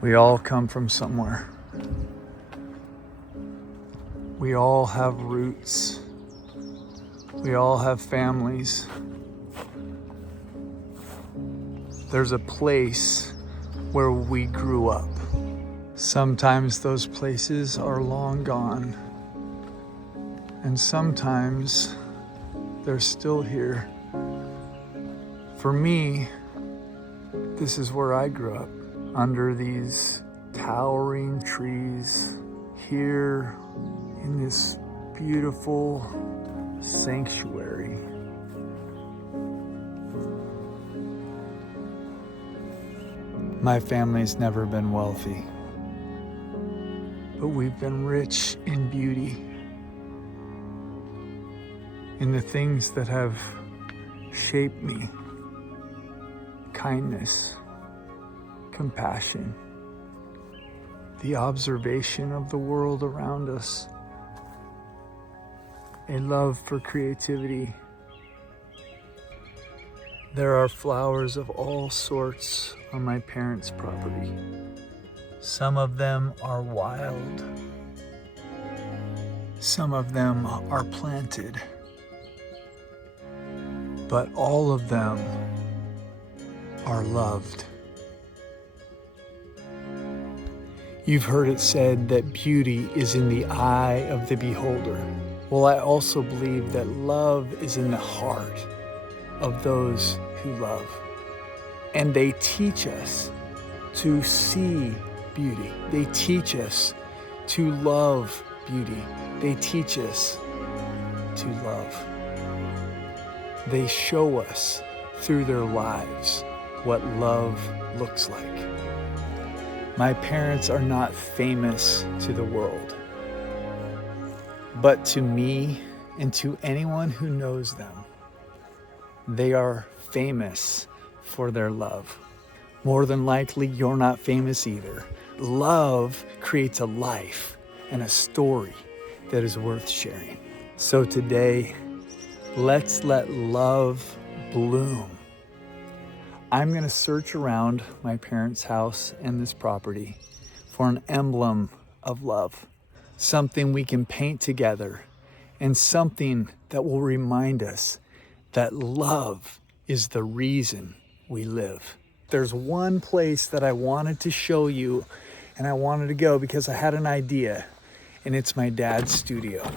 We all come from somewhere. We all have roots. We all have families. There's a place where we grew up. Sometimes those places are long gone, and sometimes they're still here. For me, this is where I grew up, under these towering trees, here in this beautiful sanctuary. My family's never been wealthy, but we've been rich in beauty, in the things that have shaped me: kindness, compassion, the observation of the world around us, a love for creativity. There are flowers of all sorts on my parents' property. Some of them are wild. Some of them are planted. But all of them are loved. You've heard it said that beauty is in the eye of the beholder. Well, I also believe that love is in the heart of those who love. And they teach us to see beauty. They teach us to love beauty. They teach us to love. They show us through their lives what love looks like. My parents are not famous to the world, but to me and to anyone who knows them, they are famous for their love. More than likely, you're not famous either. Love creates a life and a story that is worth sharing. So today, let's let love bloom. I'm gonna search around my parents' house and this property for an emblem of love, something we can paint together, and something that will remind us that love is the reason we live. There's one place that I wanted to show you, and I wanted to go because I had an idea, and it's my dad's studio.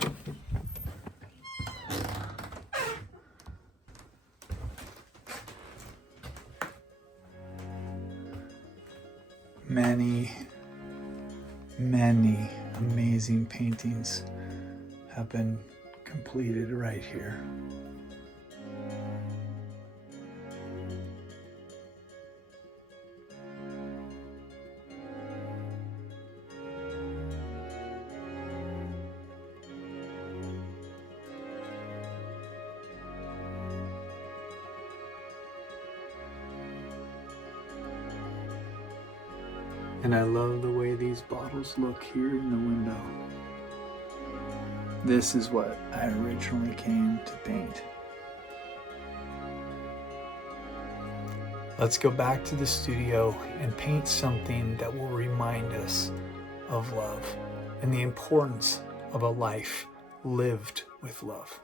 Many amazing paintings have been completed right here. And I love the way these bottles look here in the window. This is what I originally came to paint. Let's go back to the studio and paint something that will remind us of love and the importance of a life lived with love.